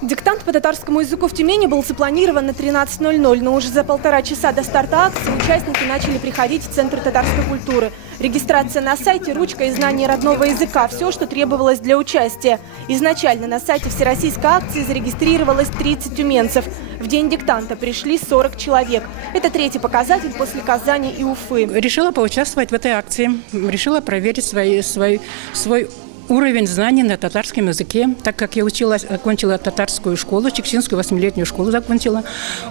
Диктант по татарскому языку в Тюмени был запланирован на 13:00, но уже за 1,5 часа до старта акции участники начали приходить в Центр татарской культуры. Регистрация на сайте, ручка и знание родного языка – все, что требовалось для участия. Изначально на сайте всероссийской акции зарегистрировалось 30 тюменцев. В день диктанта пришли 40 человек. Это третий показатель после Казани и Уфы. Решила поучаствовать в этой акции, решила проверить свой уровень знаний на татарском языке, так как я окончила татарскую школу, чекчинскую 8-летнюю школу закончила.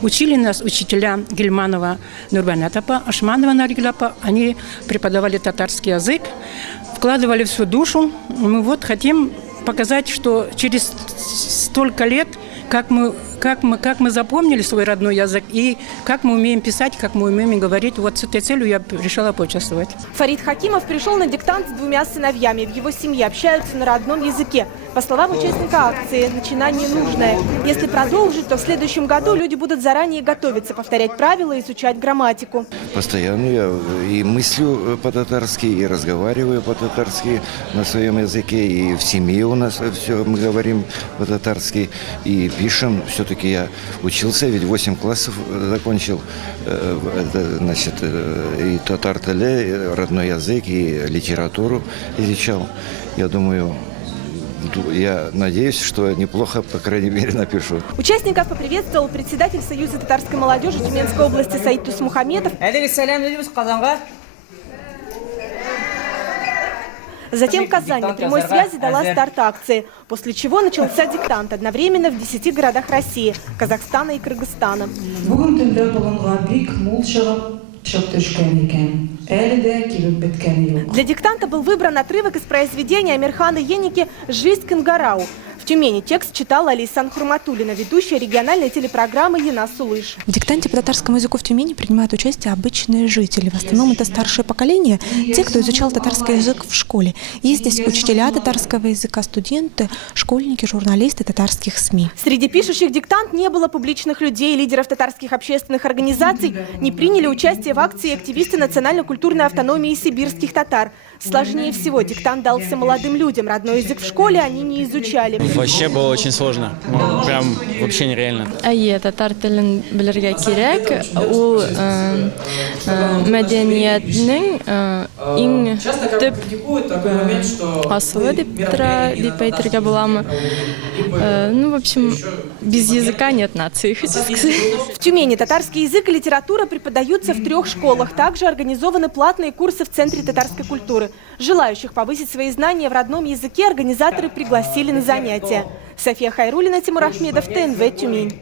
Учили нас учителя Гельманова Нурбанатапа, Ашманова Наргилапа. Они преподавали татарский язык, вкладывали всю душу. Мы вот хотим показать, что через столько лет, как мы запомнили свой родной язык и как мы умеем писать, как мы умеем говорить. Вот с этой целью я решила поучаствовать. Фарид Хакимов пришел на диктант с 2 сыновьями. В его семье общаются на родном языке. По словам участника акции, начинание нужное. Если продолжить, то в следующем году люди будут заранее готовиться, повторять правила и изучать грамматику. Постоянно я и мыслю по-татарски, и разговариваю по-татарски на своем языке, и в семье у нас все мы говорим по-татарски, и пишем. Все-таки я учился, ведь 8 классов закончил, значит, и татар-теле, родной язык, и литературу изучал. Я думаю, я надеюсь, что неплохо, по крайней мере, напишу. Участников поприветствовал председатель Союза татарской молодежи Тюменской области Саид Тусмухаметов. Затем Казань на прямой связи дала старт акции, после чего начался диктант одновременно в 10 городах России, Казахстана и Кыргызстана. Для диктанта был выбран отрывок из произведения Амирхана Еники «Жизнь Кангарау». В Тюмени текст читала Алисан Хурматуллина, ведущая региональной телепрограммы «Енас Улыш». В диктанте по татарскому языку в Тюмени принимают участие обычные жители. В основном это старшее поколение, те, кто изучал татарский язык в школе. Есть здесь учителя татарского языка, студенты, школьники, журналисты татарских СМИ. Среди пишущих диктант не было публичных людей, лидеров татарских общественных организаций. Не приняли участие в акции активисты национально-культурной автономии сибирских татар. Сложнее всего диктант дался молодым людям. Родной язык в школе они не изучали. Вообще было очень сложно. Ну, прям вообще нереально. Татар телен белергә кирәк. Ул мәдәниятнең иң төп асылы дип әйтергә буламы. Ну, в общем, без языка нет нации, хочу сказать. В Тюмени татарский язык и литература преподаются в 3 школах. Также организованы платные курсы в Центре татарской культуры. Желающих повысить свои знания в родном языке организаторы пригласили на занятия. София Хайруллина, Тимур Ахмедов, ТНВ, Тюмень.